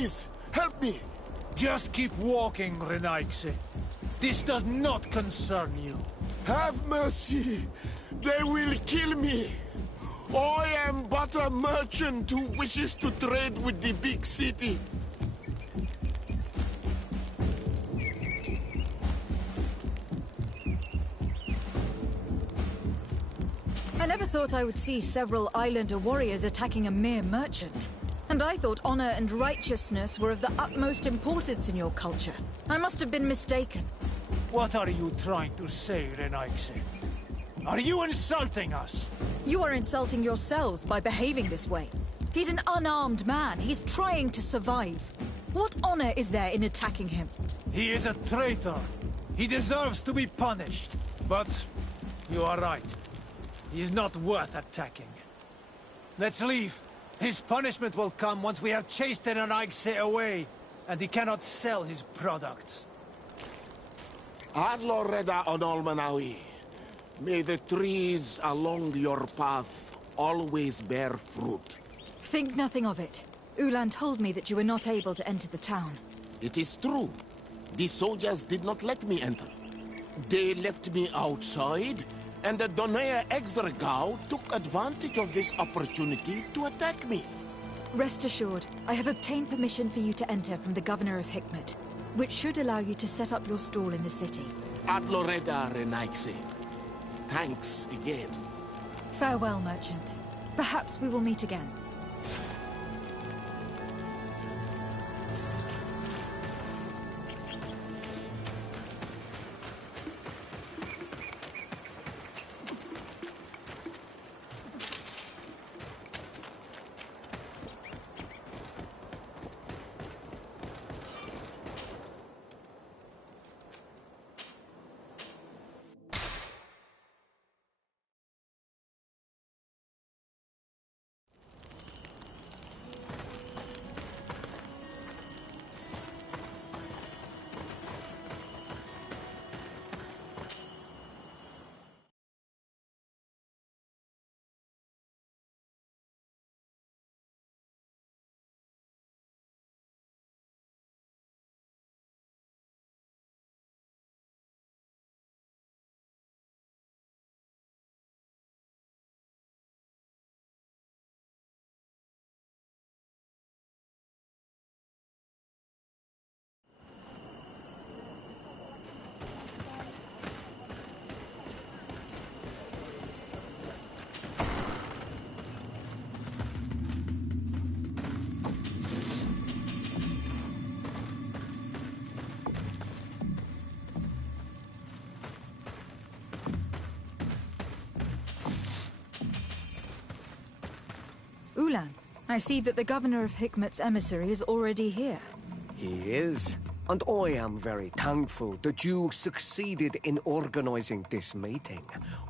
Please, help me. Just keep walking, Renaigse. This does not concern you. Have mercy. They will kill me. I am but a merchant who wishes to trade with the big city. I never thought I would see several islander warriors attacking a mere merchant. And I thought honor and righteousness were of the utmost importance in your culture. I must have been mistaken. What are you trying to say, Renaigse? Are you insulting us? You are insulting yourselves by behaving this way. He's an unarmed man. He's trying to survive. What honor is there in attacking him? He is a traitor. He deserves to be punished. But you are right. He is not worth attacking. Let's leave. His punishment will come once we have chased Renaigse away, and he cannot sell his products. Ad Lorelei and I'm. May the trees along your path always bear fruit. Think nothing of it. Ulan told me that you were not able to enter the town. It is true. The soldiers did not let me enter. They left me outside, and the Donea Exdragao took advantage of this opportunity to attack me. Rest assured, I have obtained permission for you to enter from the Governor of Hikmet, which should allow you to set up your stall in the city. Ad Lorelei Renaigse. Thanks again. Farewell, merchant. Perhaps we will meet again. Ulan, I see that the Governor of Hikmet's emissary is already here. He is. And I am very thankful that you succeeded in organizing this meeting.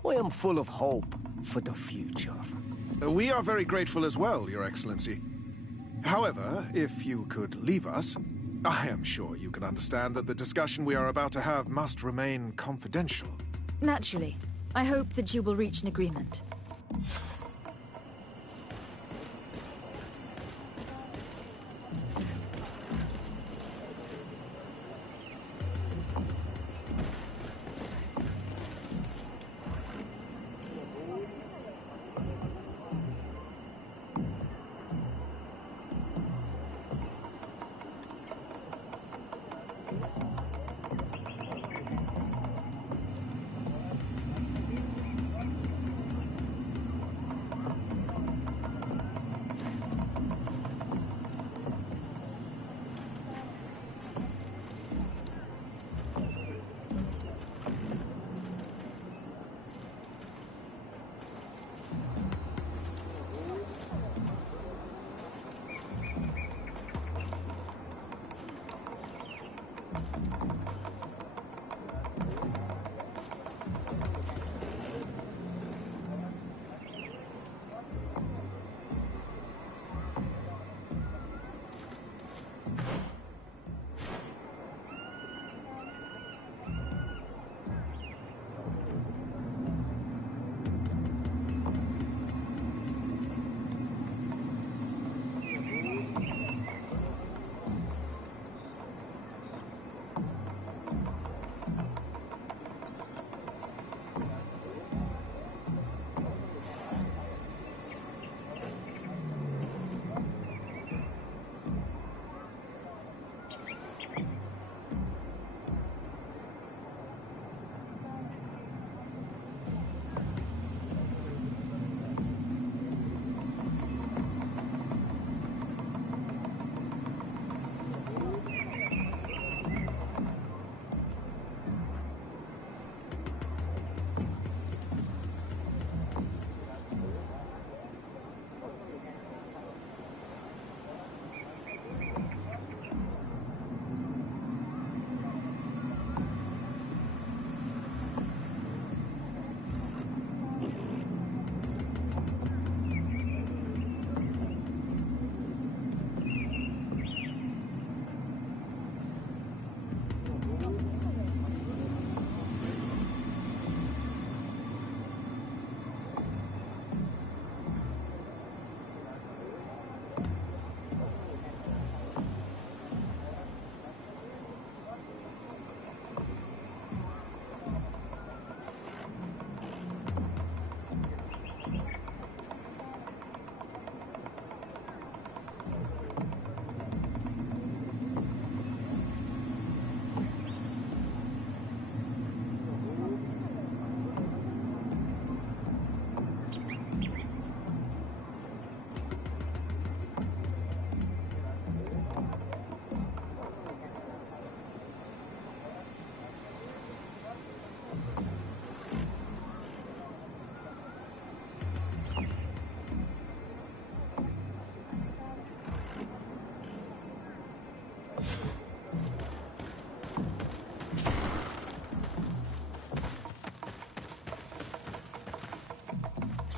I am full of hope for the future. We are very grateful as well, Your Excellency. However, if you could leave us, I am sure you can understand that the discussion we are about to have must remain confidential. Naturally. I hope that you will reach an agreement.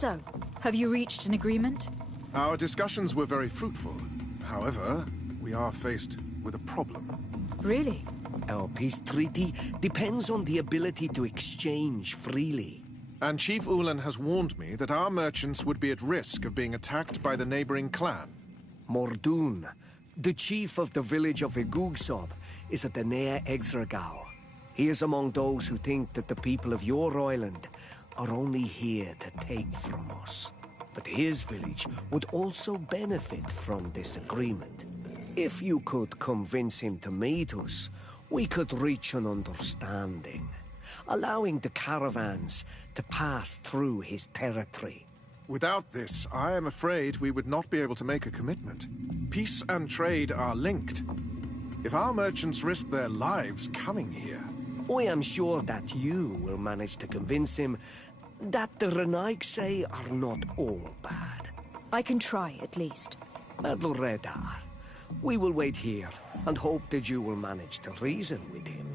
So, have you reached an agreement? Our discussions were very fruitful. However, we are faced with a problem. Really? Our peace treaty depends on the ability to exchange freely. And Chief Ulan has warned me that our merchants would be at risk of being attacked by the neighboring clan. Mordoon, the chief of the village of Igugsob, is a Danea Exregao. He is among those who think that the people of your island are only here to take from us. But his village would also benefit from this agreement. If you could convince him to meet us, we could reach an understanding, allowing the caravans to pass through his territory. Without this, I am afraid we would not be able to make a commitment. Peace and trade are linked. If our merchants risk their lives coming here... I am sure that you will manage to convince him that the Renaigse are not all bad. I can try, at least. Adloredar, we will wait here and hope that you will manage to reason with him.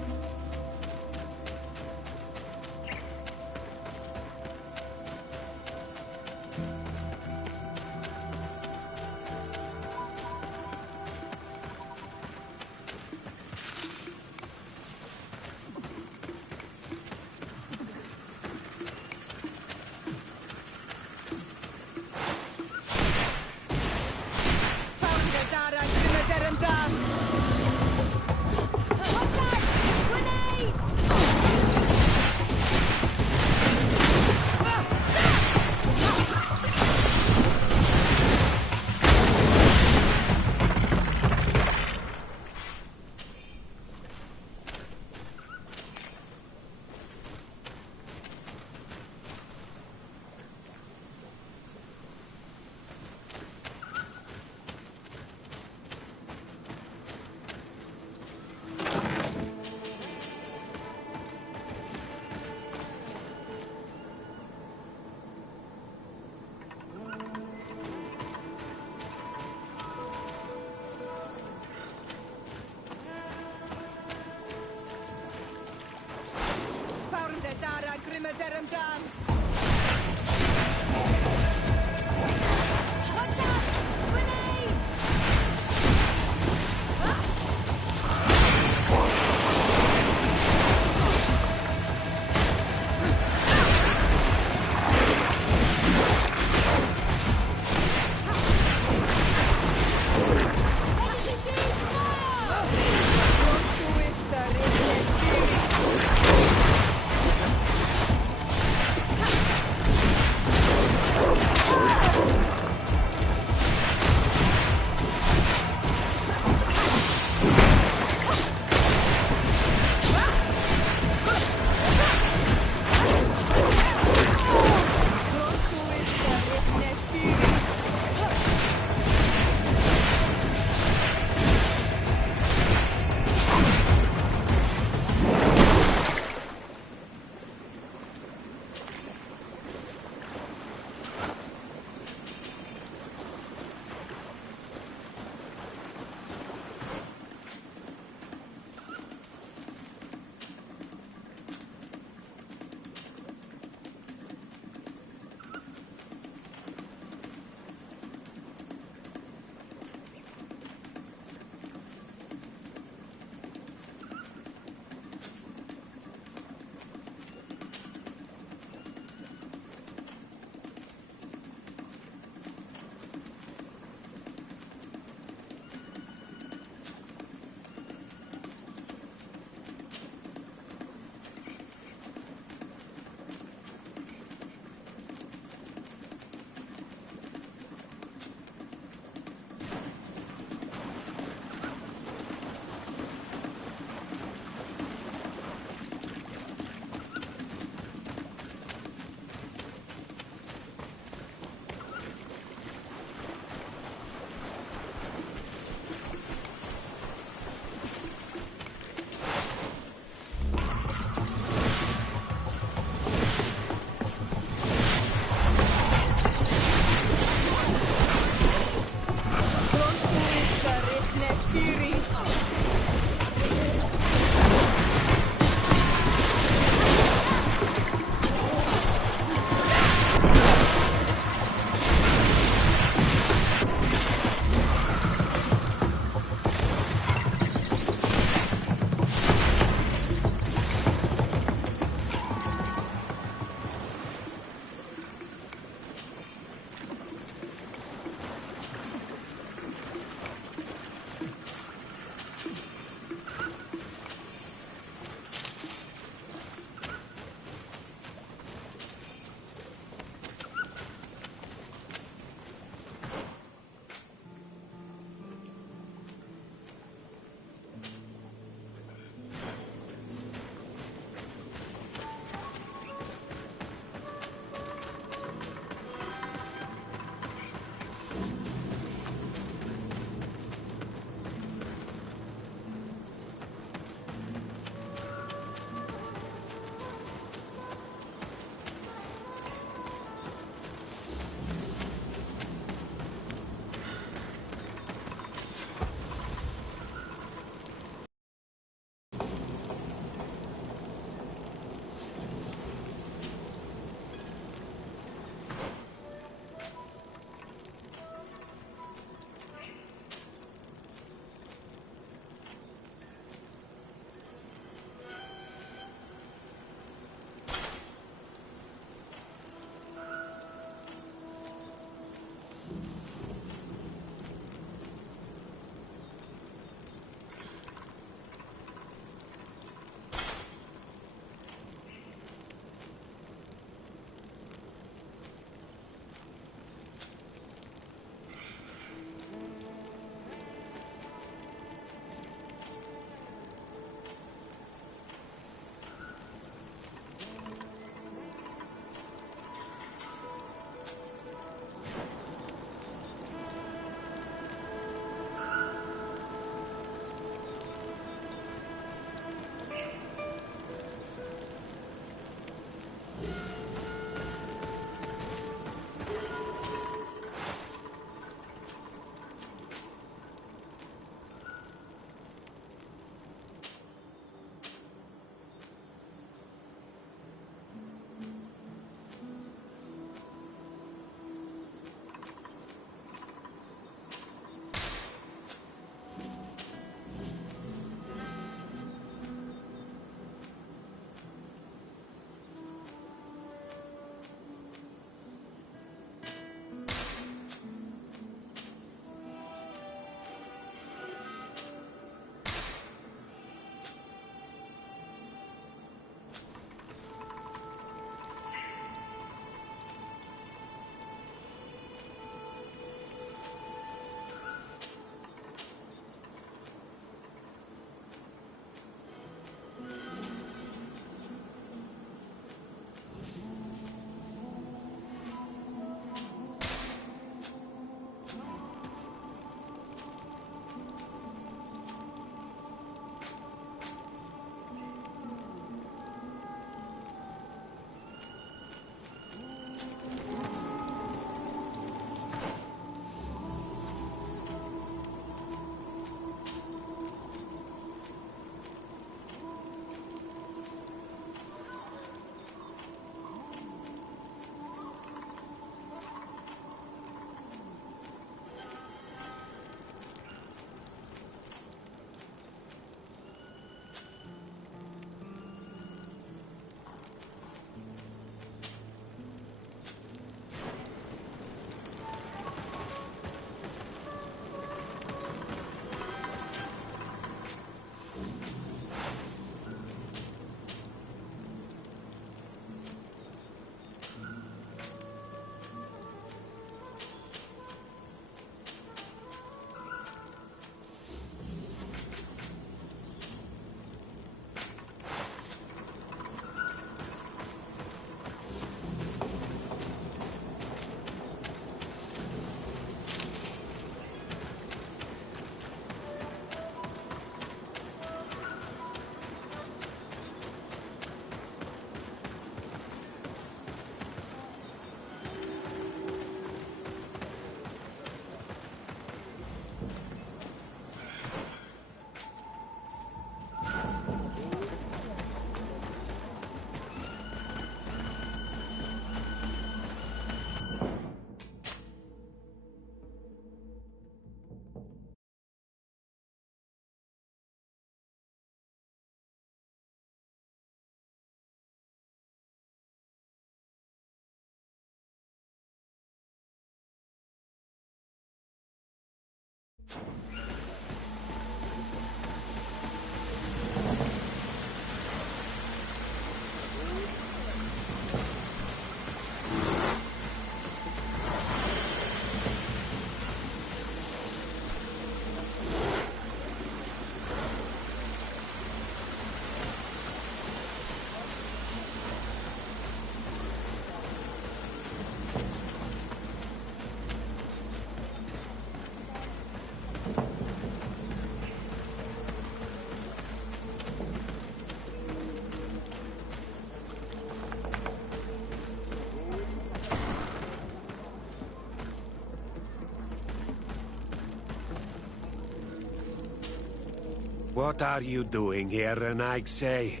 What are you doing here, Renaigse?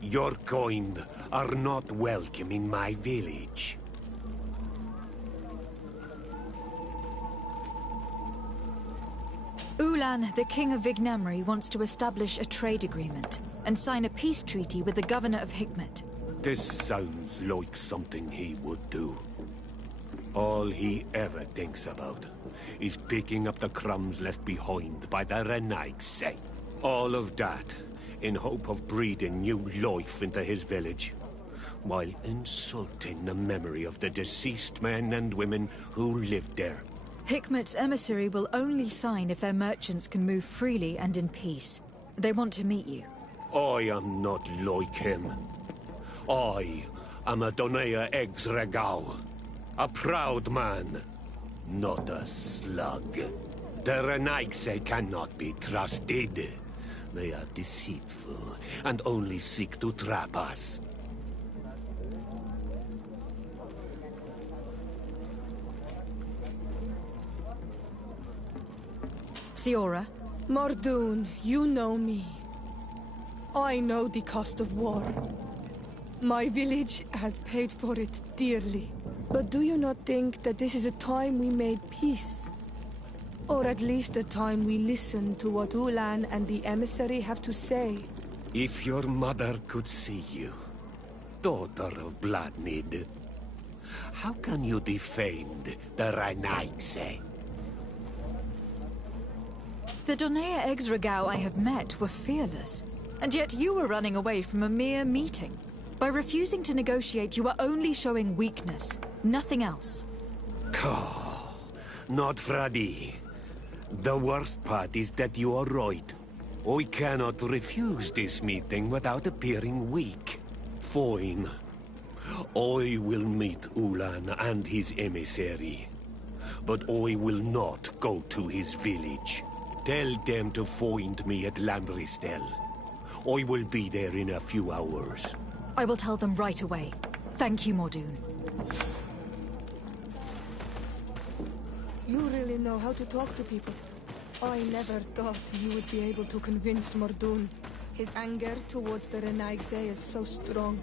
Your kind are not welcome in my village. Ulan, the king of Vignamri, wants to establish a trade agreement and sign a peace treaty with the governor of Hikmet. This sounds like something he would do. All he ever thinks about is picking up the crumbs left behind by the Renaigse. All of that in hope of breathing new life into his village, while insulting the memory of the deceased men and women who lived there. Hikmet's emissary will only sign if their merchants can move freely and in peace. They want to meet you. I am not like him. I am a Donea Exregau, a proud man, not a slug. The Renaigse cannot be trusted. They are deceitful and only seek to trap us. Siora? Mordoon, you know me. I know the cost of war. My village has paid for it dearly. But do you not think that this is a time we made peace? Or at least a time we listen to what Ulan and the emissary have to say? If your mother could see you, daughter of Bloodnid, how can you defend the Renaigse? The Donea Exregau I have met were fearless, and yet you were running away from a mere meeting. By refusing to negotiate, you are only showing weakness, nothing else. Not Fradi. The worst part is that you are right. I cannot refuse this meeting without appearing weak. Fine. I will meet Ulan and his emissary. But I will not go to his village. Tell them to find me at Landristel. I will be there in a few hours. I will tell them right away. Thank you, Mordoon. You really know how to talk to people. I never thought you would be able to convince Mordoon. His anger towards the Renaigse is so strong.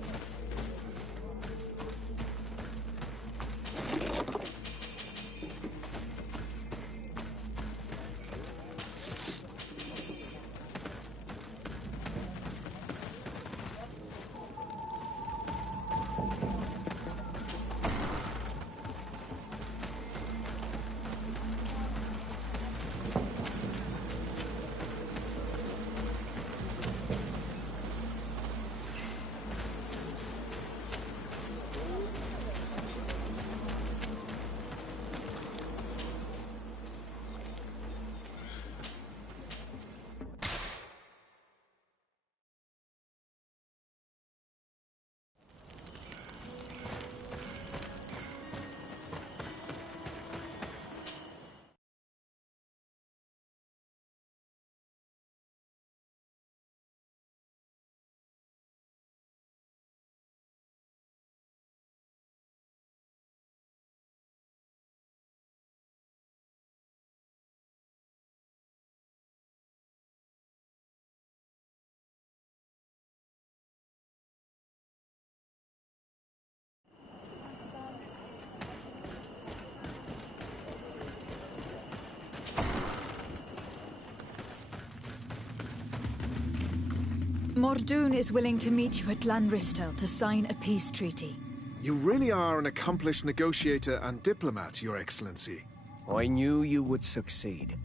Mordoon is willing to meet you at Landristel to sign a peace treaty. You really are an accomplished negotiator and diplomat, Your Excellency. I knew you would succeed.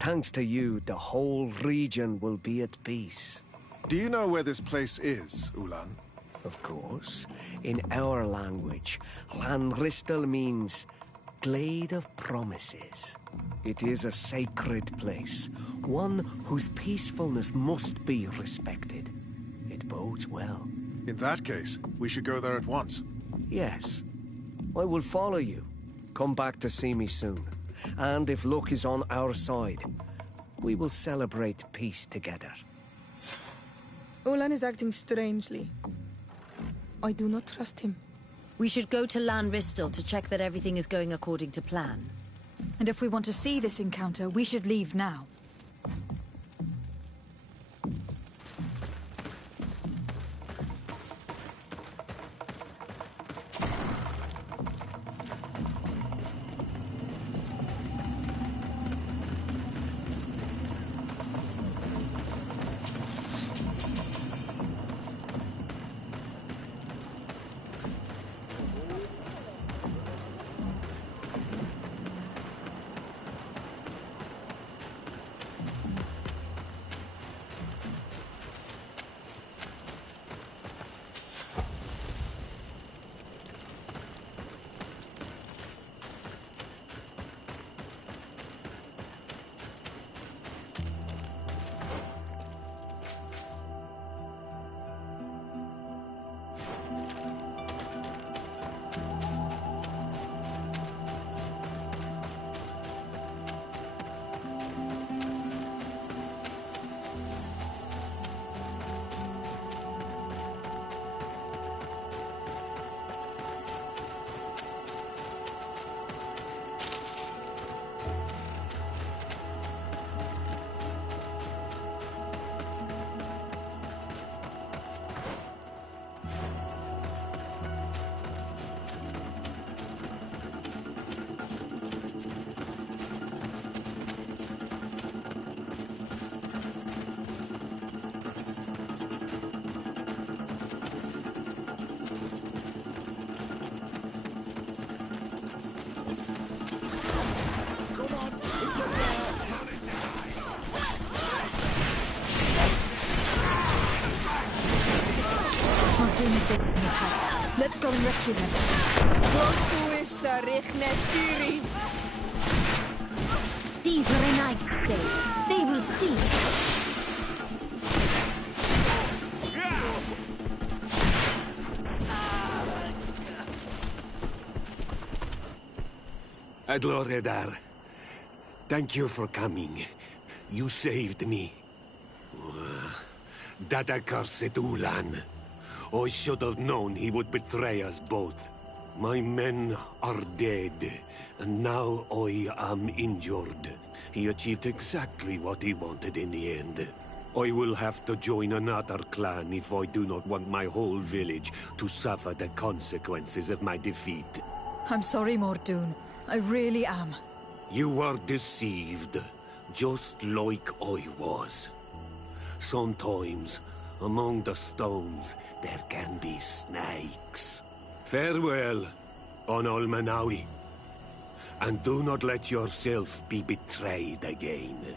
Thanks to you, the whole region will be at peace. Do you know where this place is, Ulan? Of course. In our language, Landristel means Glade of Promises. It is a sacred place, one whose peacefulness must be respected. It bodes well. In that case, we should go there at once. Yes. I will follow you. Come back to see me soon. And if luck is on our side, we will celebrate peace together. Ulan is acting strangely. I do not trust him. We should go to Landristel to check that everything is going according to plan. And if we want to see this encounter, we should leave now. staying tight. Let's go and rescue them. These Renai's day. They will see. Adloredar, thank you for coming. You saved me. That accursed Ulan. I should have known he would betray us both. My men are dead, and now I am injured. He achieved exactly what he wanted in the end. I will have to join another clan if I do not want my whole village to suffer the consequences of my defeat. I'm sorry, Mordoon. I really am. You were deceived, just like I was. Sometimes, among the stones, there can be snakes. Farewell, on Almanawi. And do not let yourself be betrayed again.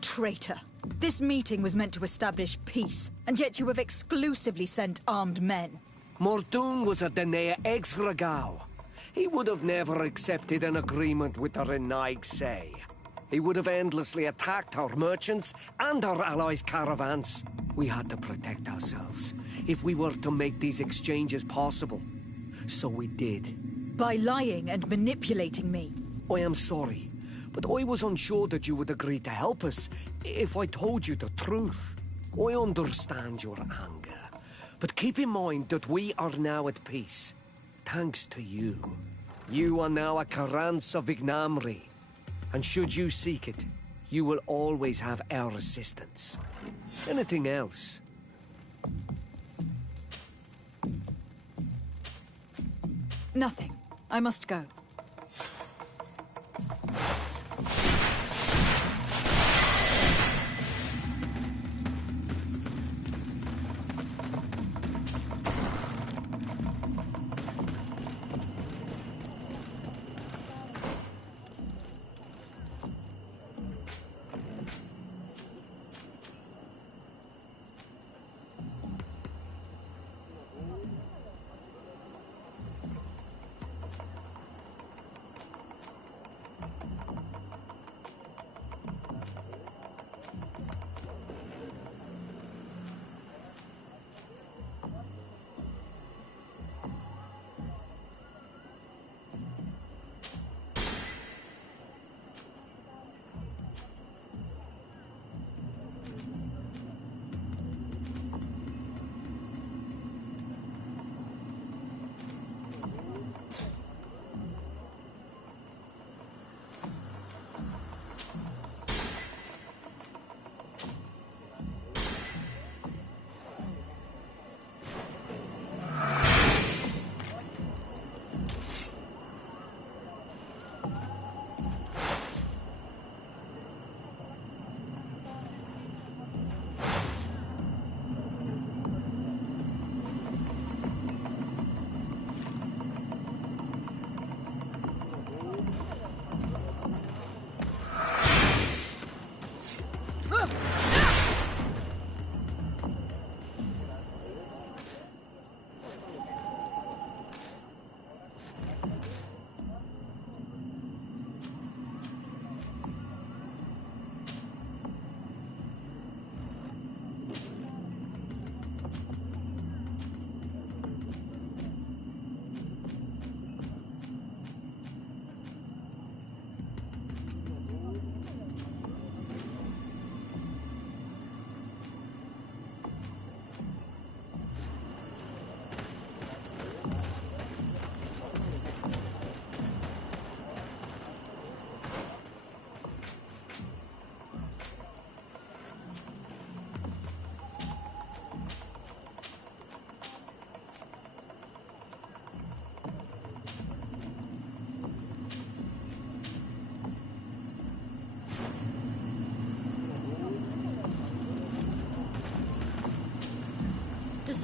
Traitor. This meeting was meant to establish peace, and yet you have exclusively sent armed men. Mordoon was a Denea Exragao. He would have never accepted an agreement with the Renaig Say. He would have endlessly attacked our merchants and our allies' caravans. We had to protect ourselves if we were to make these exchanges possible. So we did. By lying and manipulating me. I am sorry, but I was unsure that you would agree to help us if I told you the truth. I understand your anger, but keep in mind that we are now at peace, thanks to you. You are now a Karans of Ignamri, and should you seek it, you will always have our assistance. Anything else? Nothing. I must go.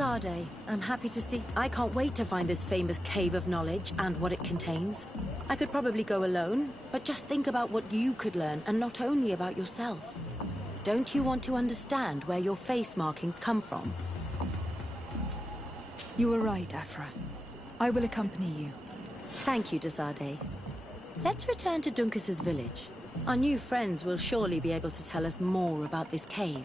Sade, I'm happy to see... I can't wait to find this famous cave of knowledge and what it contains. I could probably go alone, but just think about what you could learn, and not only about yourself. Don't you want to understand where your face markings come from? You were right, Afra. I will accompany you. Thank you, Desade. Let's return to Duncas's village. Our new friends will surely be able to tell us more about this cave.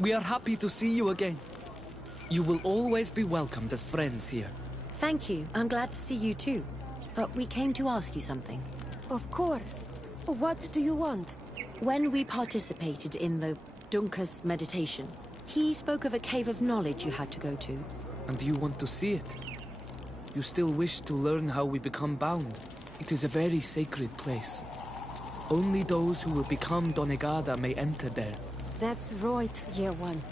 We are happy to see you again. You will always be welcomed as friends here. Thank you. I'm glad to see you too. But we came to ask you something. Of course. What do you want? When we participated in the Duncas meditation, he spoke of a cave of knowledge you had to go to. And you want to see it? You still wish to learn how we become bound? It is a very sacred place. Only those who will become Donegada may enter there. That's right, Year One.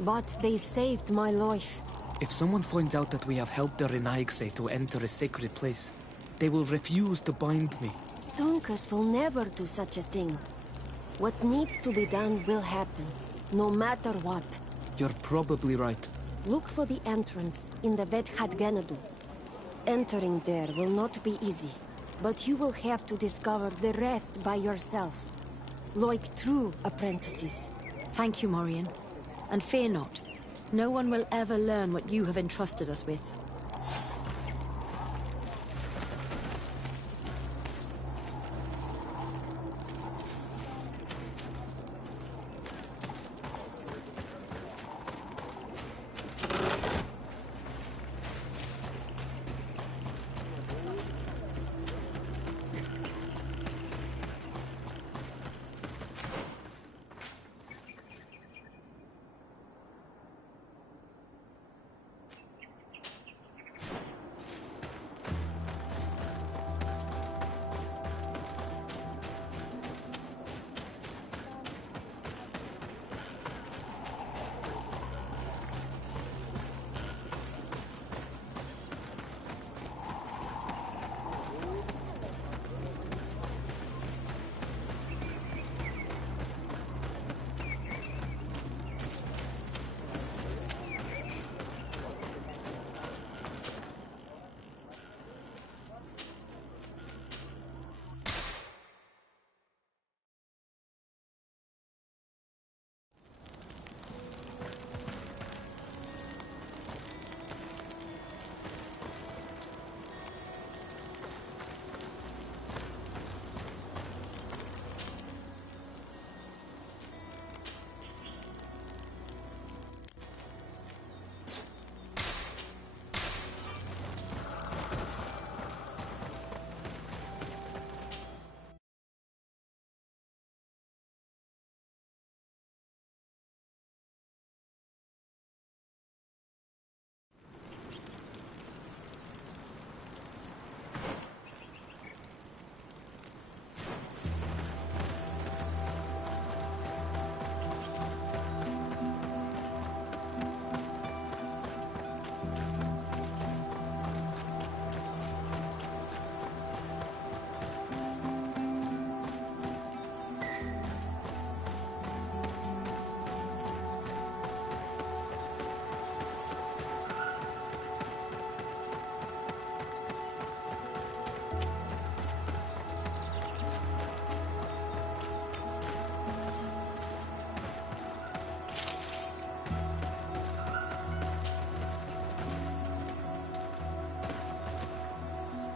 But they saved my life. If someone finds out that we have helped the Renaigse to enter a sacred place, they will refuse to bind me. Duncas will never do such a thing. What needs to be done will happen, no matter what. You're probably right. Look for the entrance in the Vedhat Ganadu. Entering there will not be easy, but you will have to discover the rest by yourself. Like true apprentices. Thank you, Morian. And fear not. No one will ever learn what you have entrusted us with.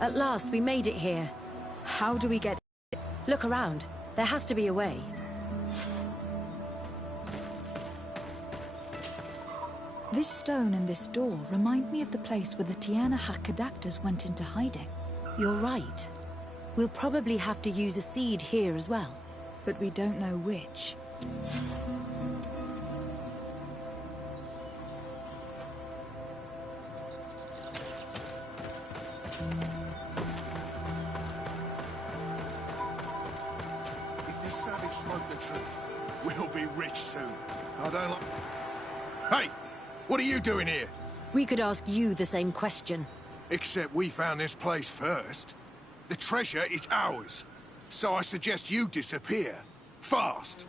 At last, we made it here. How do we get... Look around. There has to be a way. This stone and this door remind me of the place where the Tiana Hakkadactors went into hiding. You're right. We'll probably have to use a seed here as well. But we don't know which. If this savage spoke the truth, we'll be rich soon. I don't like... Hey! What are you doing here? We could ask you the same question. Except we found this place first. The treasure is ours. So I suggest you disappear. Fast!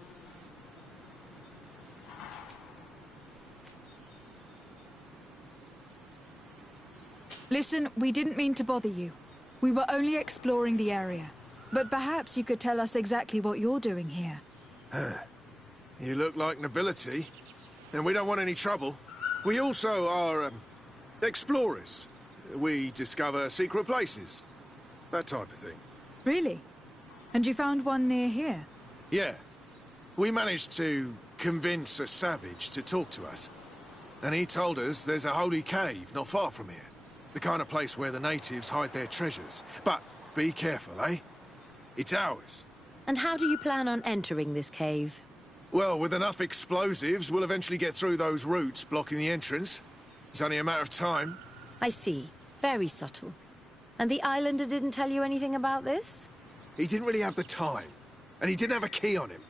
Listen, we didn't mean to bother you. We were only exploring the area. But perhaps you could tell us exactly what you're doing here. You look like nobility, and we don't want any trouble. We also are, explorers. We discover secret places. That type of thing. Really? And you found one near here? Yeah. We managed to convince a savage to talk to us. And he told us there's a holy cave not far from here. The kind of place where the natives hide their treasures. But be careful, eh? It's ours. And how do you plan on entering this cave? Well, with enough explosives, we'll eventually get through those roots blocking the entrance. It's only a matter of time. I see. Very subtle. And the islander didn't tell you anything about this? He didn't really have the time. And he didn't have a key on him.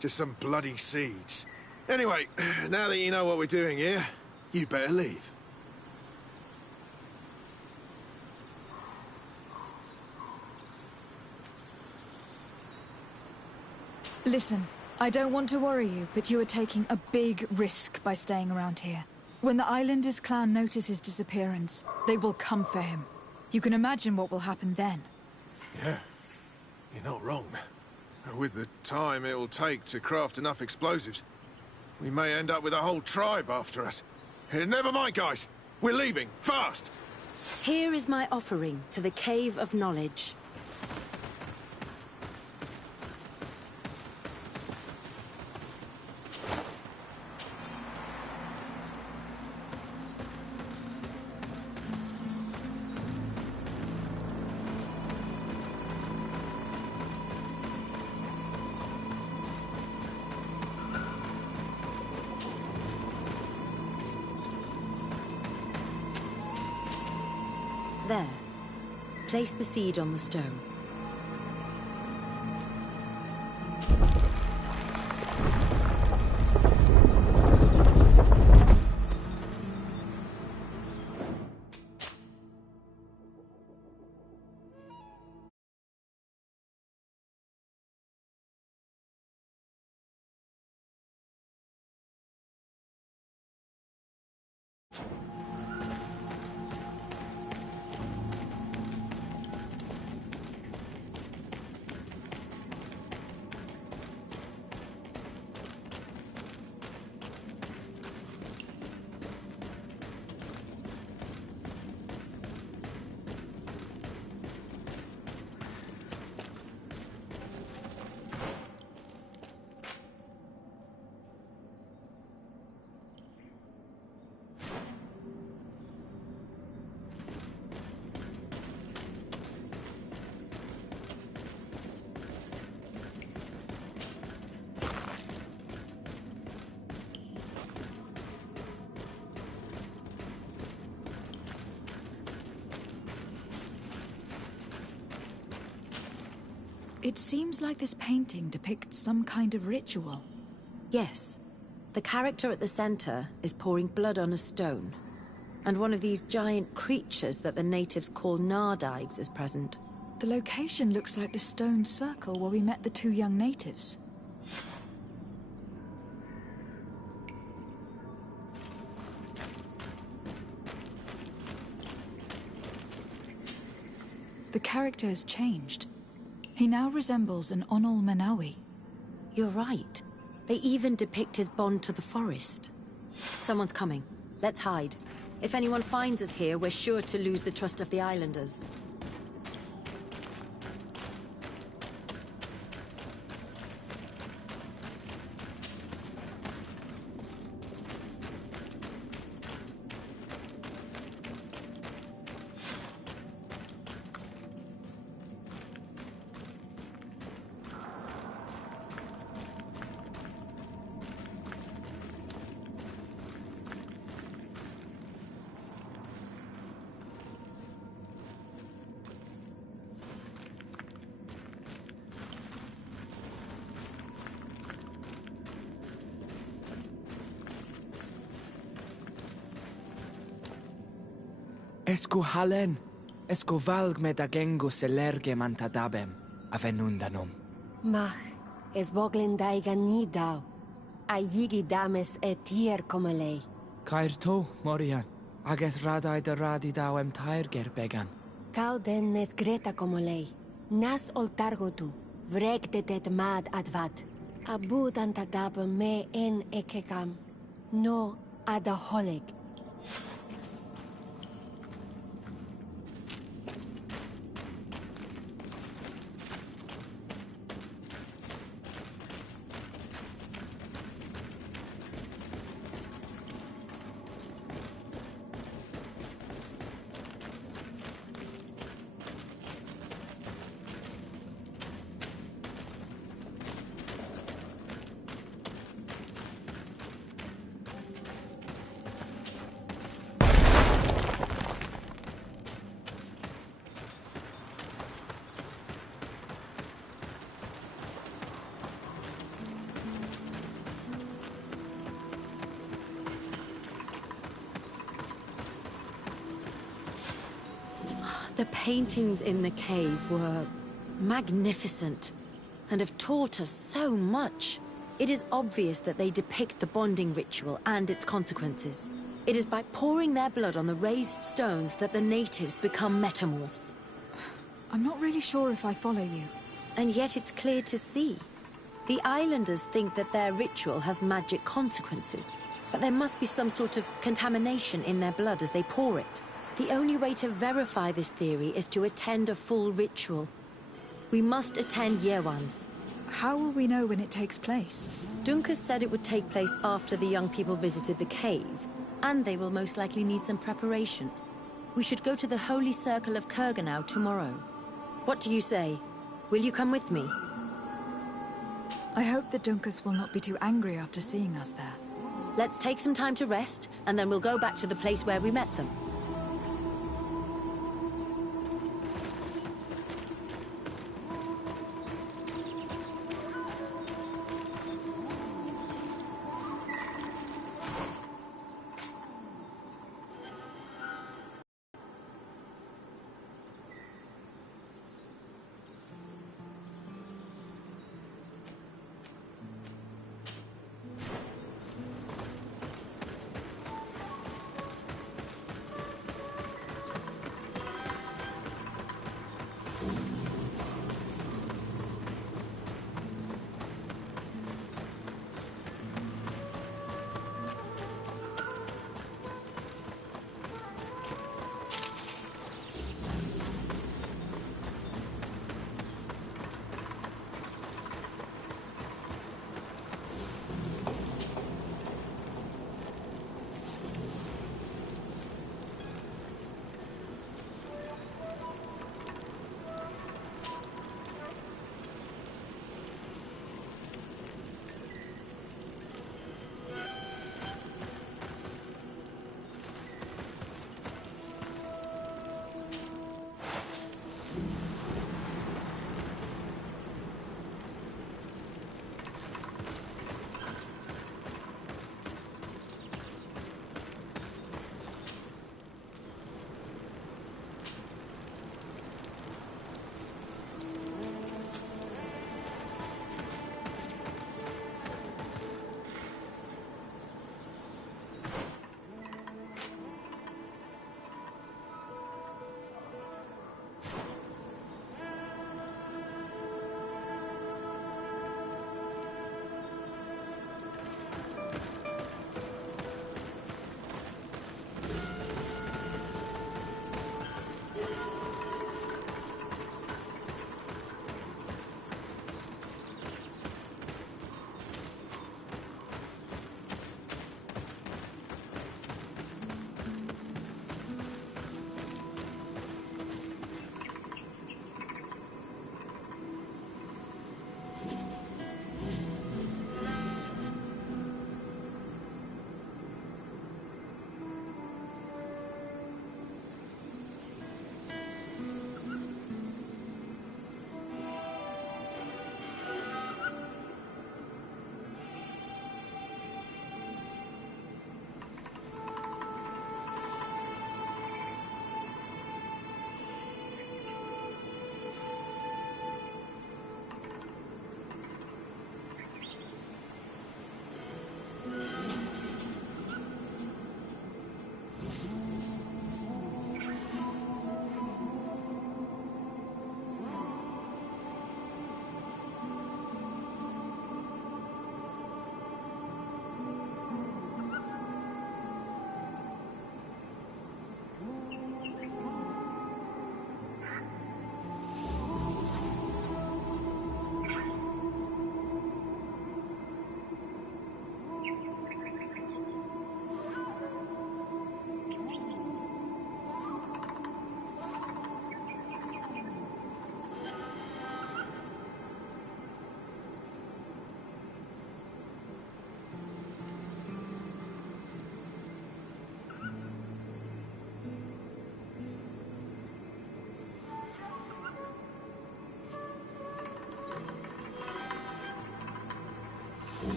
Just some bloody seeds. Anyway, now that you know what we're doing here, you better leave. Listen, I don't want to worry you, but you are taking a big risk by staying around here. When the Islanders clan notice his disappearance, they will come for him. You can imagine what will happen then. Yeah, you're not wrong. With the time it will take to craft enough explosives, we may end up with a whole tribe after us. Never mind, guys. We're leaving, fast! Here is my offering to the Cave of Knowledge. There. Place the seed on the stone. It seems like this painting depicts some kind of ritual. Yes. The character at the center is pouring blood on a stone. And one of these giant creatures that the natives call Nardigs is present. The location looks like the stone circle where we met the two young natives. The character has changed. He now resembles an Onol Manawi. You're right. They even depict his bond to the forest. Someone's coming. Let's hide. If anyone finds us here, we're sure to lose the trust of the Islanders. Esco halen. Esco valg med agengo selerge mantadabem. Avenundanum. Mach, es boglin daigan ni dau. A yigi dames etier como lei. Cair to, Morian. Ages radai de radi dawem tair gerbegan. Cau den nes greta como lei. Nas oltargo tu. Vreg de det mad advad. Abud antadab me en ekekam. No ada holeg. The paintings in the cave were magnificent and have taught us so much. It is obvious that they depict the bonding ritual and its consequences. It is by pouring their blood on the raised stones that the natives become metamorphs. I'm not really sure if I follow you. And yet it's clear to see. The islanders think that their ritual has magic consequences, but there must be some sort of contamination in their blood as they pour it. The only way to verify this theory is to attend a full ritual. We must attend Yewan's. How will we know when it takes place? Duncan said it would take place after the young people visited the cave, and they will most likely need some preparation. We should go to the Holy Circle of Kurganau tomorrow. What do you say? Will you come with me? I hope the Dunkus will not be too angry after seeing us there. Let's take some time to rest, and then we'll go back to the place where we met them.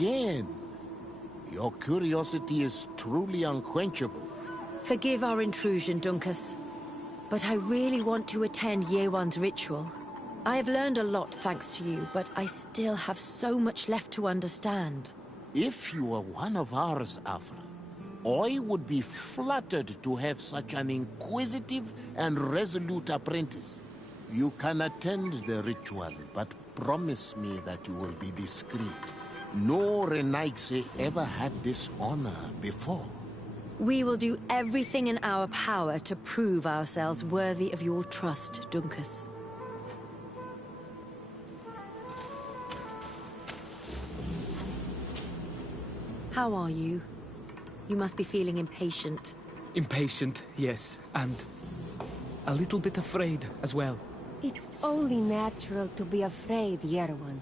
again. Your curiosity is truly unquenchable. Forgive our intrusion, Dunkus. But I really want to attend Yewan's ritual. I have learned a lot thanks to you, but I still have so much left to understand. If you were one of ours, Afra, I would be flattered to have such an inquisitive and resolute apprentice. You can attend the ritual, but promise me that you will be discreet. No Renaigse ever had this honor before. We will do everything in our power to prove ourselves worthy of your trust, Dunkus. How are you? You must be feeling impatient. Impatient, yes, and a little bit afraid as well. It's only natural to be afraid, Yerwan.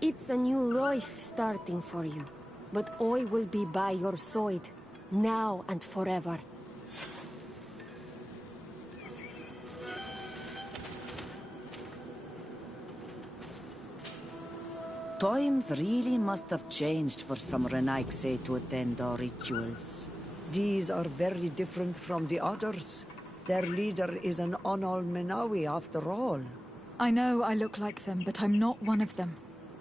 It's a new life starting for you. But I will be by your side, now and forever. Times really must have changed for some Renaigse to attend our rituals. These are very different from the others. Their leader is an Onol Menawi after all. I know I look like them, but I'm not one of them.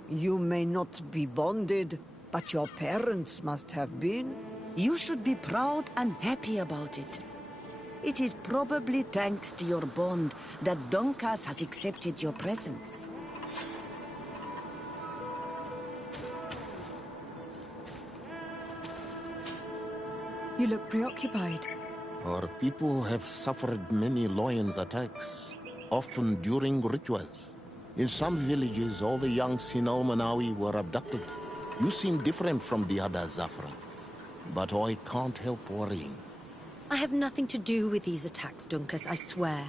You may not be bonded, but your parents must have been. You should be proud and happy about it. It is probably thanks to your bond that Dunkas has accepted your presence. You look preoccupied. Our people have suffered many lions attacks, often during rituals. In some villages, all the young Sinal Manawi were abducted. You seem different from the other Zafra, but I can't help worrying. I have nothing to do with these attacks, Dunkus, I swear.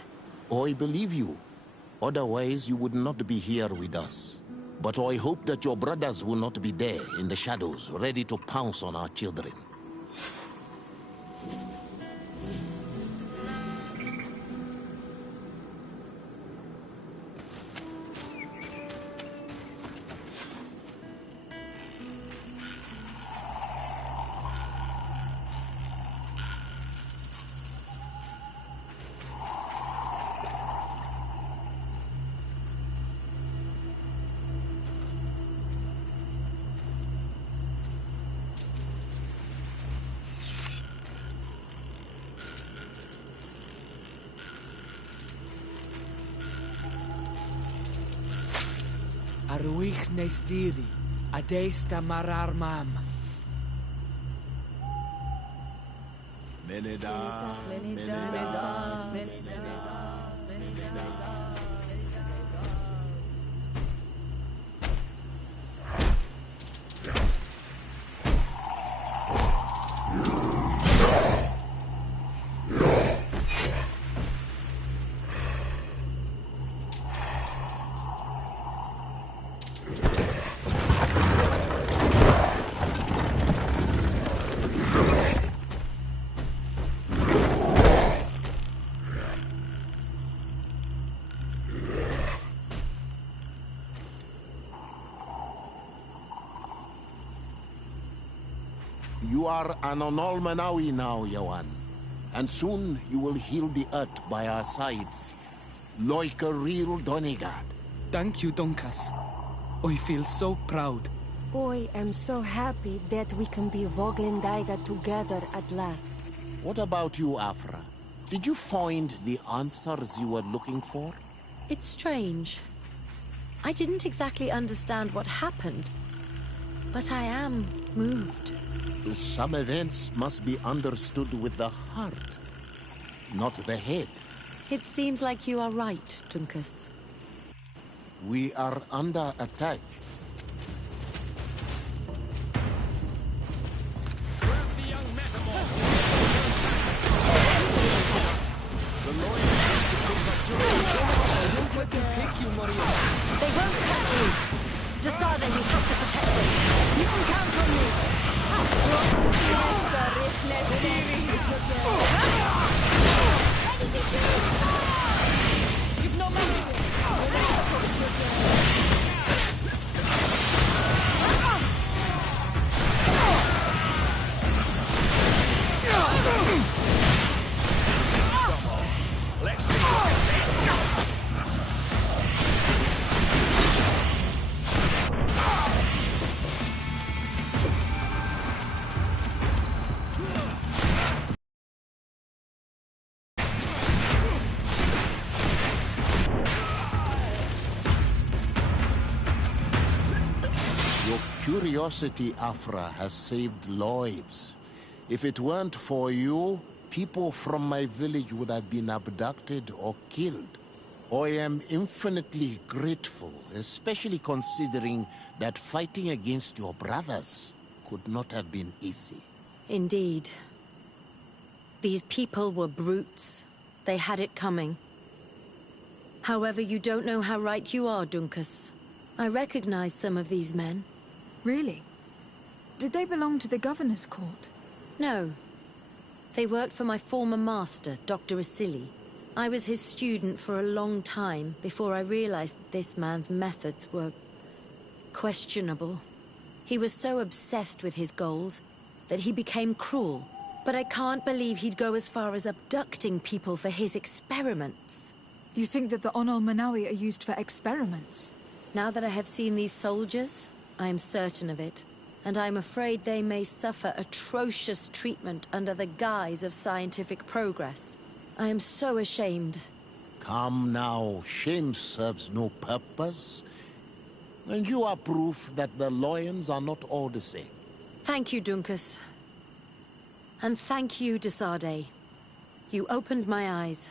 I believe you. Otherwise, you would not be here with us. But I hope that your brothers will not be there in the shadows, ready to pounce on our children. Aruich neistiri, adesta marar mam. Meneda, You are an Onol Manawi now, Yawan. And soon you will heal the earth by our sides. Like a real Donegad. Thank you, Dunkas. I feel so proud. I am so happy that we can be Voglendaiga together at last. What about you, Afra? Did you find the answers you were looking for? It's strange. I didn't exactly understand what happened, but I am moved. Some events must be understood with the heart, not the head. It seems like you are right, Dunkus. We are under attack. They won't touch you. Decide that we have to protect them. You can count on me. curiosity, Afra, has saved lives. If it weren't for you, people from my village would have been abducted or killed. I am infinitely grateful, especially considering that fighting against your brothers could not have been easy. Indeed. These people were brutes. They had it coming. However, you don't know how right you are, Dunkus. I recognize some of these men. Really? Did they belong to the governor's court? No. They worked for my former master, Dr. Asili. I was his student for a long time before I realized that this man's methods were questionable. He was so obsessed with his goals that he became cruel. But I can't believe he'd go as far as abducting people for his experiments. You think that the Onol Manawi are used for experiments? Now that I have seen these soldiers, I am certain of it. And I'm afraid they may suffer atrocious treatment under the guise of scientific progress. I am so ashamed. Come now, shame serves no purpose. And you are proof that the lions are not all the same. Thank you, Dunkus. And thank you, Desade. You opened my eyes.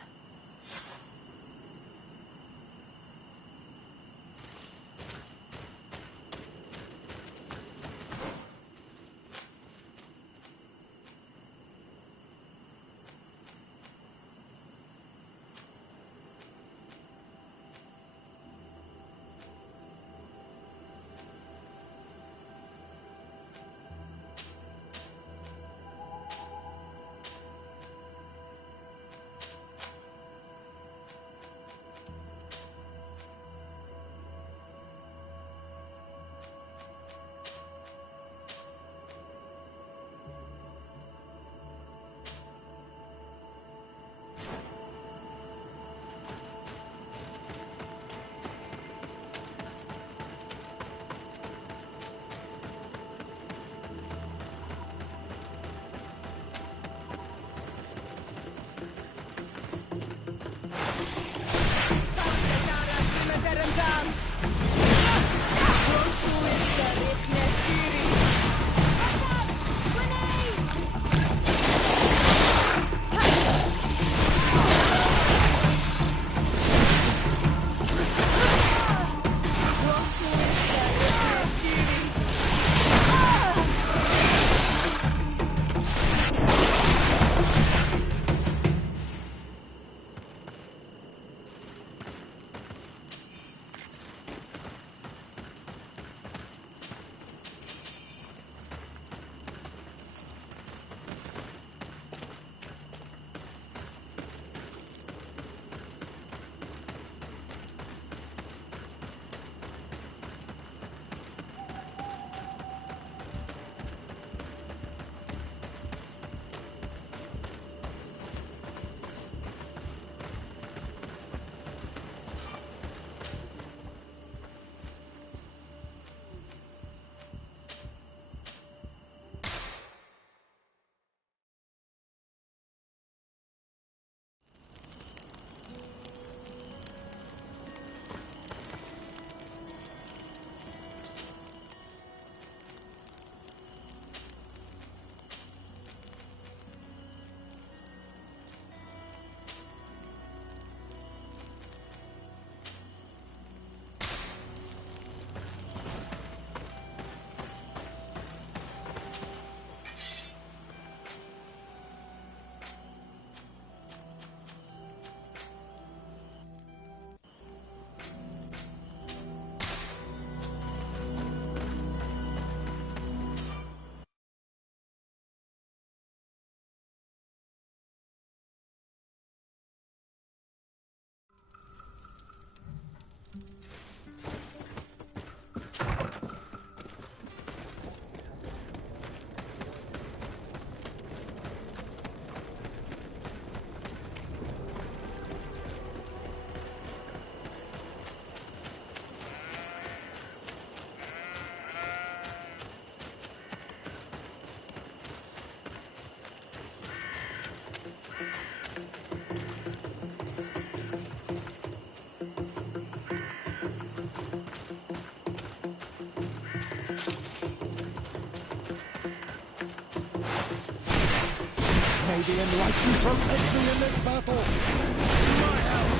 May the Enlightened protect me in this battle! To my help!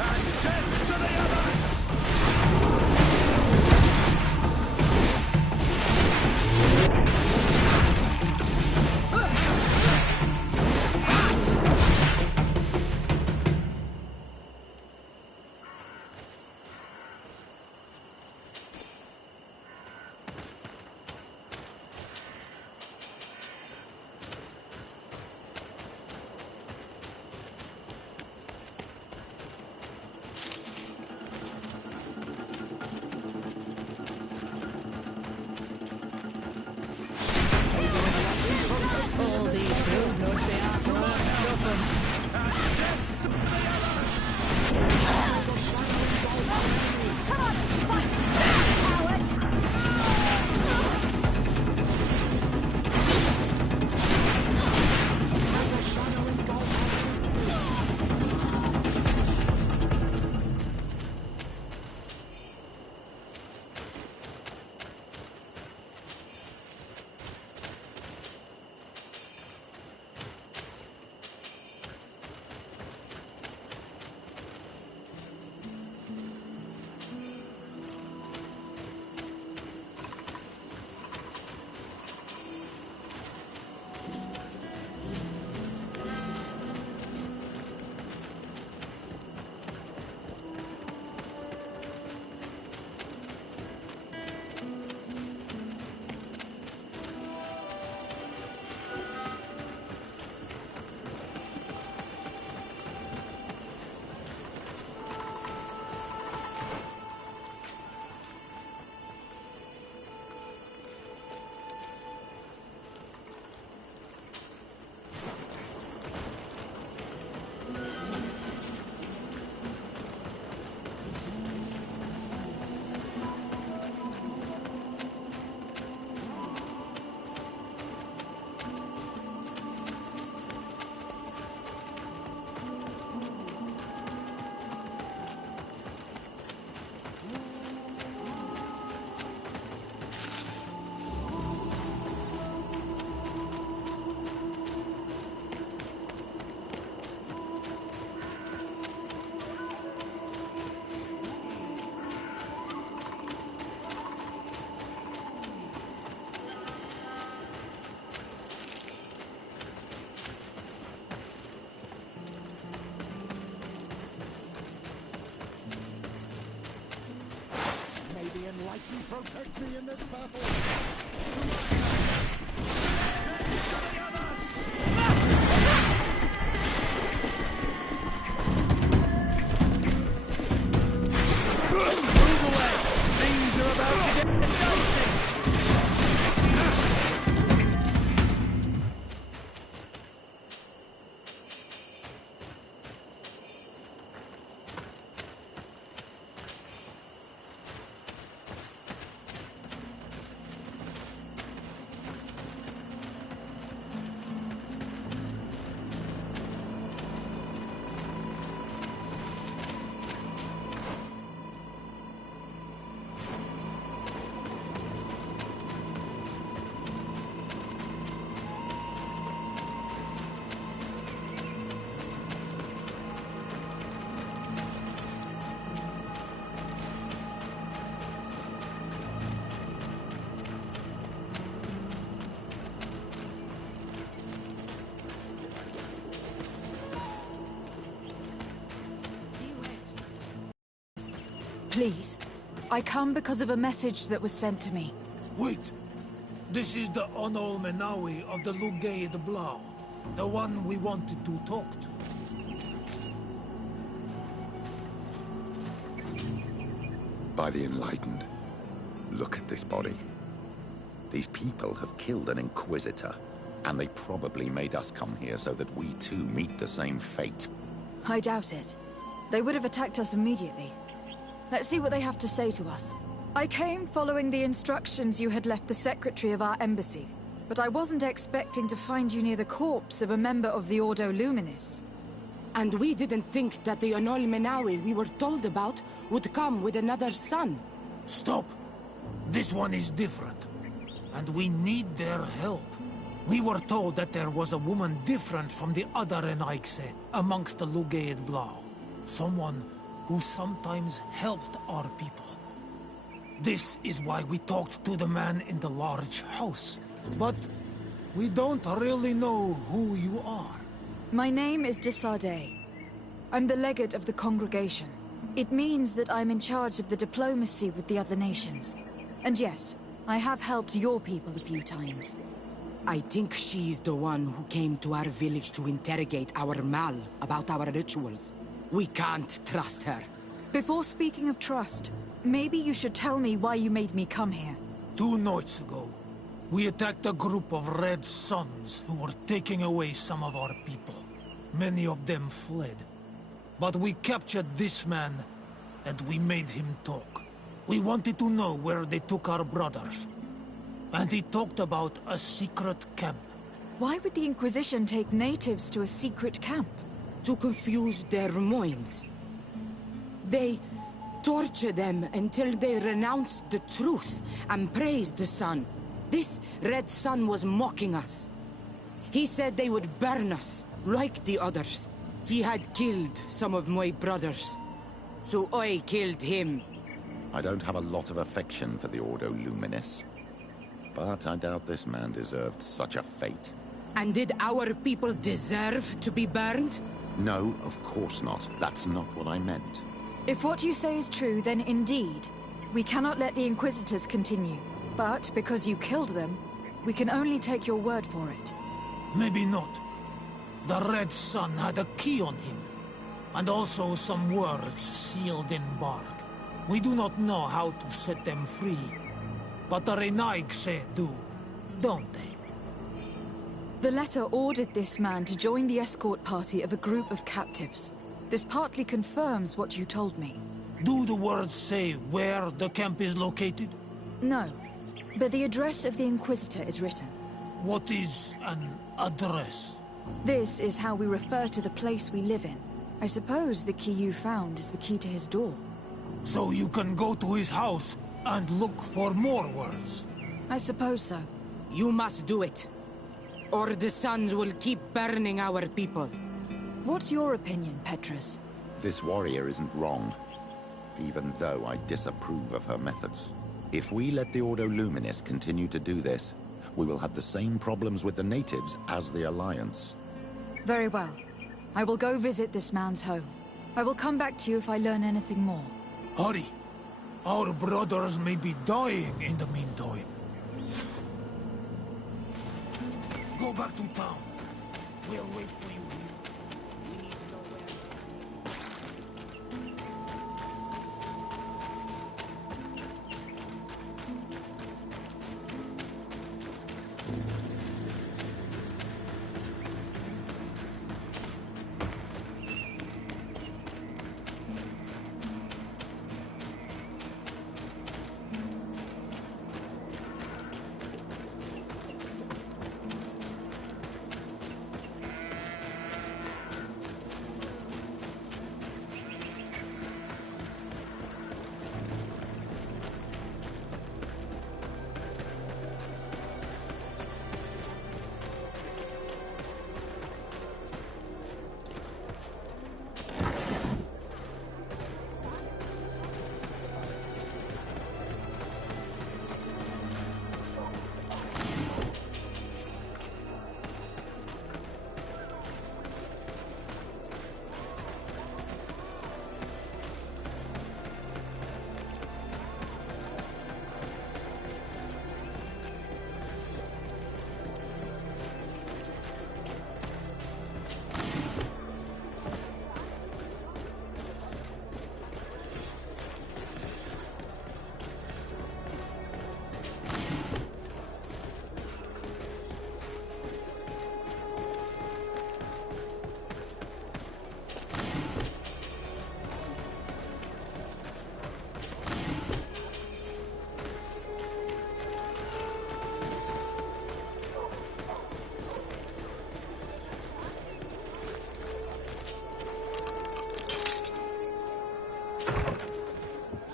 And death to the others! All these broodlords, they are tuppence. The Enlightened protect me in this battle! To my help! Death to the others! Move away! Things are about to get dicey! Please. I come because of a message that was sent to me. Wait. This is the Onol Menawi of the Lugay de Blau. The one we wanted to talk to. By the Enlightened. Look at this body. These people have killed an Inquisitor, and they probably made us come here so that we too meet the same fate. I doubt it. They would have attacked us immediately. Let's see what they have to say to us. I came following the instructions you had left the secretary of our embassy, but I wasn't expecting to find you near the corpse of a member of the Ordo Luminis. And we didn't think that the Onol Menawi we were told about would come with another son. Stop! This one is different, and we need their help. We were told that there was a woman different from the other Renaigse amongst the Lugaid Blau. Someone who sometimes helped our people. This is why we talked to the man in the large house. But we don't really know who you are. My name is Disarday. I'm the legate of the congregation. It means that I'm in charge of the diplomacy with the other nations. And yes, I have helped your people a few times. I think she's the one who came to our village to interrogate our Mal about our rituals. We can't trust her. Before speaking of trust, maybe you should tell me why you made me come here. 2 nights ago, we attacked a group of Red Suns who were taking away some of our people. Many of them fled. But we captured this man, and we made him talk. We wanted to know where they took our brothers. And he talked about a secret camp. Why would the Inquisition take natives to a secret camp? To confuse their minds. They torture them until they renounce the truth and praise the sun. This Red Sun was mocking us. He said they would burn us, like the others. He had killed some of my brothers, so I killed him. I don't have a lot of affection for the Ordo Luminis, but I doubt this man deserved such a fate. And did our people deserve to be burned? No, of course not. That's not what I meant. If what you say is true, then indeed, we cannot let the Inquisitors continue. But because you killed them, we can only take your word for it. Maybe not. The Red Sun had a key on him, and also some words sealed in bark. We do not know how to set them free, but the Renaigse do, don't they? The letter ordered this man to join the escort party of a group of captives. This partly confirms what you told me. Do the words say where the camp is located? No, but the address of the Inquisitor is written. What is an address? This is how we refer to the place we live in. I suppose the key you found is the key to his door. So you can go to his house and look for more words? I suppose so. You must do it, or the suns will keep burning our people. What's your opinion, Petrus? This warrior isn't wrong, even though I disapprove of her methods. If we let the Ordo Luminis continue to do this, we will have the same problems with the natives as the Alliance. Very well. I will go visit this man's home. I will come back to you if I learn anything more. Hurry. Our brothers may be dying in the meantime. Go back to town. We'll wait for you here.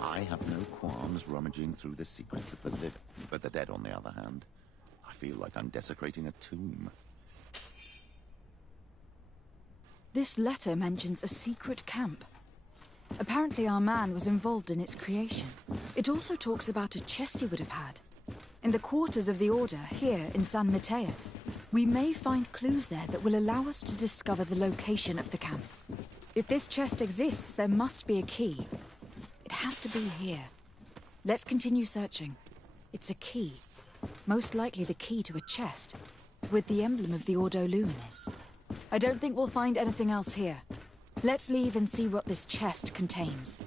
I have no qualms rummaging through the secrets of the living, but the dead, on the other hand. I feel like I'm desecrating a tomb. This letter mentions a secret camp. Apparently our man was involved in its creation. It also talks about a chest he would have had. In the quarters of the Order, here in San Mateus, we may find clues there that will allow us to discover the location of the camp. If this chest exists, there must be a key. It has to be here. Let's continue searching. It's a key. Most likely the key to a chest, with the emblem of the Ordo Luminis. I don't think we'll find anything else here. Let's leave and see what this chest contains.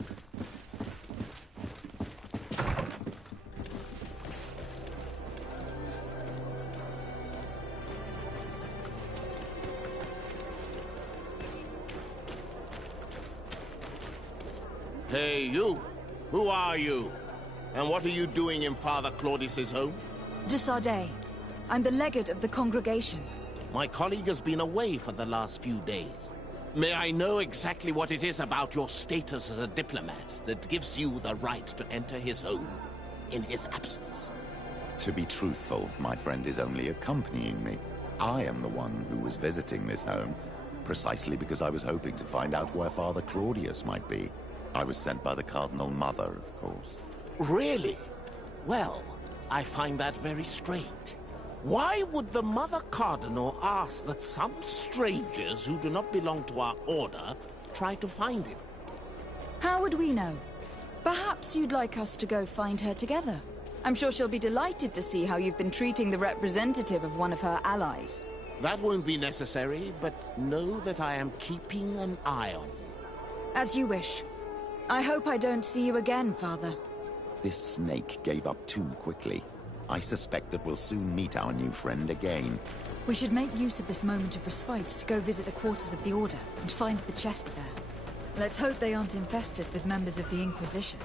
Hey, you! Who are you? And what are you doing in Father Claudius's home? De Sardet. I'm the legate of the congregation. My colleague has been away for the last few days. May I know exactly what it is about your status as a diplomat that gives you the right to enter his home in his absence? To be truthful, my friend is only accompanying me. I am the one who was visiting this home, precisely because I was hoping to find out where Father Claudius might be. I was sent by the Cardinal Mother, of course. Really? Well, I find that very strange. Why would the Mother Cardinal ask that some strangers who do not belong to our order try to find him? How would we know? Perhaps you'd like us to go find her together. I'm sure she'll be delighted to see how you've been treating the representative of one of her allies. That won't be necessary, but know that I am keeping an eye on you. As you wish. I hope I don't see you again, Father. This snake gave up too quickly. I suspect that we'll soon meet our new friend again. We should make use of this moment of respite to go visit the quarters of the Order and find the chest there. Let's hope they aren't infested with members of the Inquisition.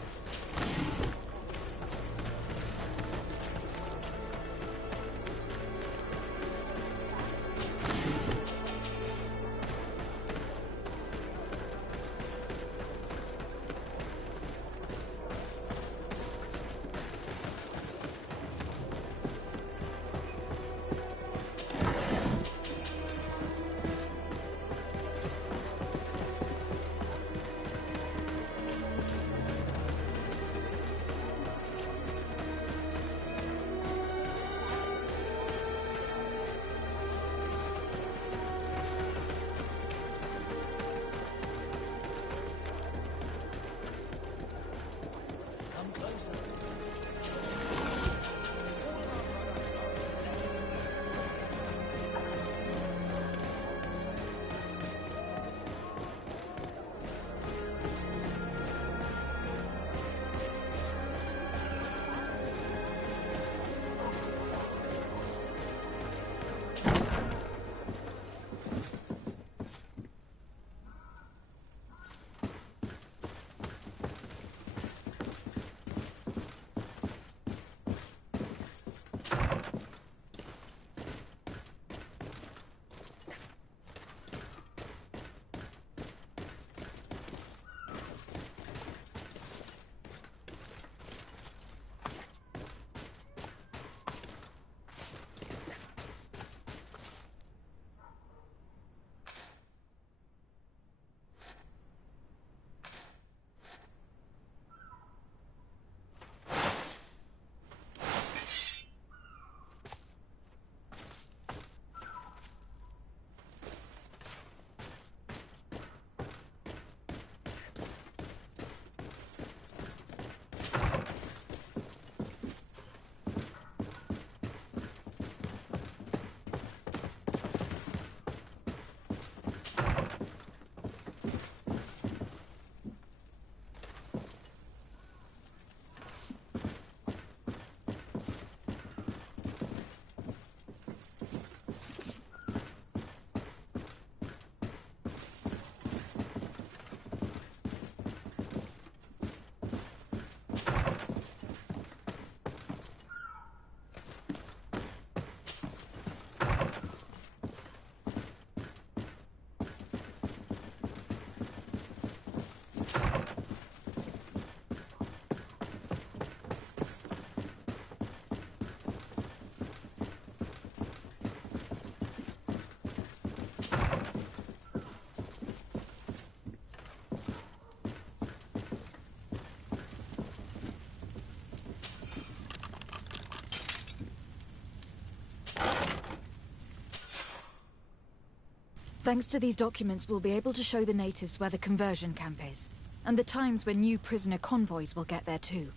Thanks to these documents, we'll be able to show the natives where the conversion camp is, and the times when new prisoner convoys will get there too.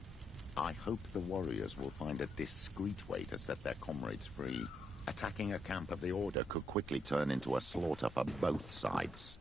I hope the warriors will find a discreet way to set their comrades free. Attacking a camp of the Order could quickly turn into a slaughter for both sides.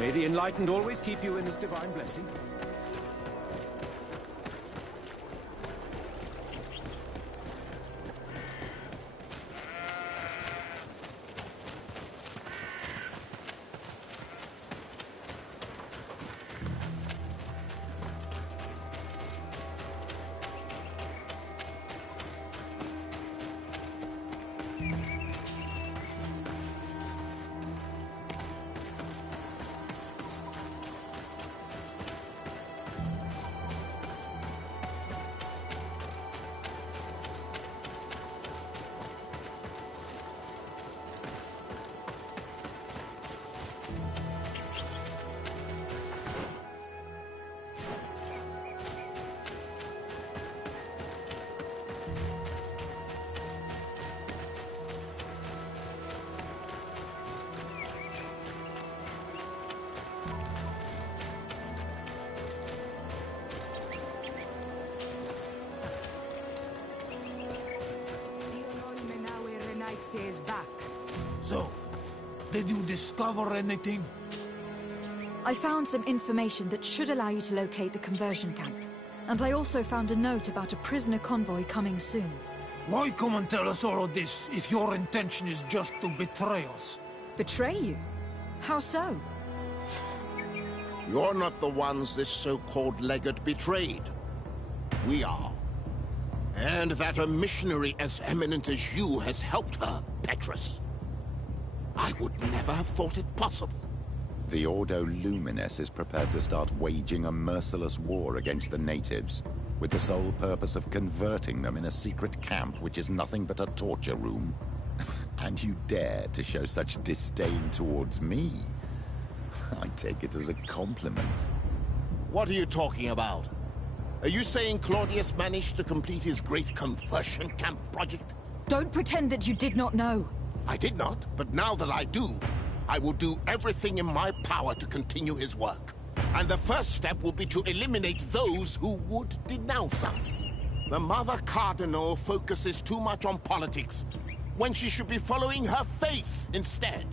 May the Enlightened always keep you in his divine blessing. Is back. So, did you discover anything? I found some information that should allow you to locate the conversion camp. And I also found a note about a prisoner convoy coming soon. Why come and tell us all of this if your intention is just to betray us? Betray you? How so? You're not the ones this so-called legate betrayed. We are. And that a missionary as eminent as you has helped her, Petrus. I would never have thought it possible. The Ordo Luminis is prepared to start waging a merciless war against the natives, with the sole purpose of converting them in a secret camp which is nothing but a torture room. And you dare to show such disdain towards me? I take it as a compliment. What are you talking about? Are you saying Claudius managed to complete his great conversion camp project? Don't pretend that you did not know. I did not, but now that I do, I will do everything in my power to continue his work. And the first step will be to eliminate those who would denounce us. The Mother Cardinal focuses too much on politics, when she should be following her faith instead.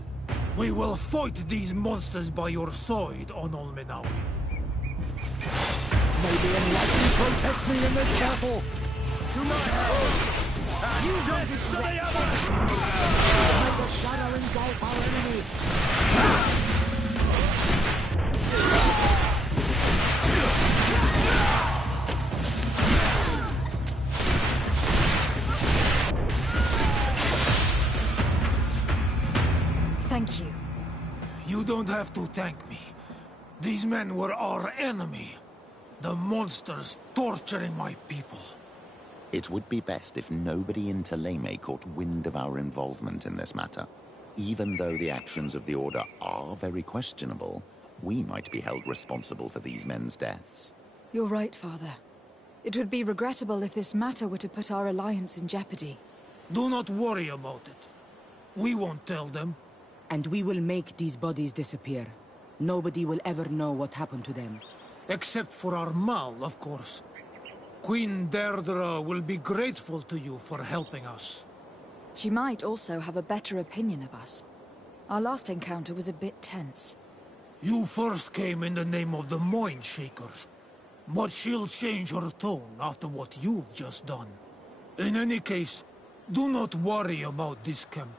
We will fight these monsters by your side, Onol Menawi. May the Enlightened protect me in this battle! To my help! You don't to the others! May the shadow engulf our enemies! Thank you. You don't have to thank me. These men were our enemy. The monsters torturing my people. It would be best if nobody in Teleme caught wind of our involvement in this matter. Even though the actions of the Order are very questionable, we might be held responsible for these men's deaths. You're right, Father. It would be regrettable if this matter were to put our alliance in jeopardy. Do not worry about it. We won't tell them. And we will make these bodies disappear. Nobody will ever know what happened to them. Except for our Mal, of course. Queen Deirdre will be grateful to you for helping us. She might also have a better opinion of us. Our last encounter was a bit tense. You first came in the name of the Mind Shakers. but she'll change her tone after what you've just done. In any case, do not worry about this camp.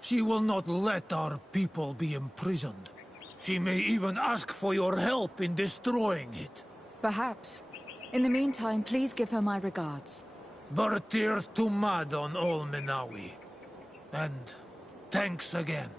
She will not let our people be imprisoned. She may even ask for your help in destroying it. Perhaps. In the meantime, please give her my regards. Bartir Tumad on Ol Menawi. And thanks again.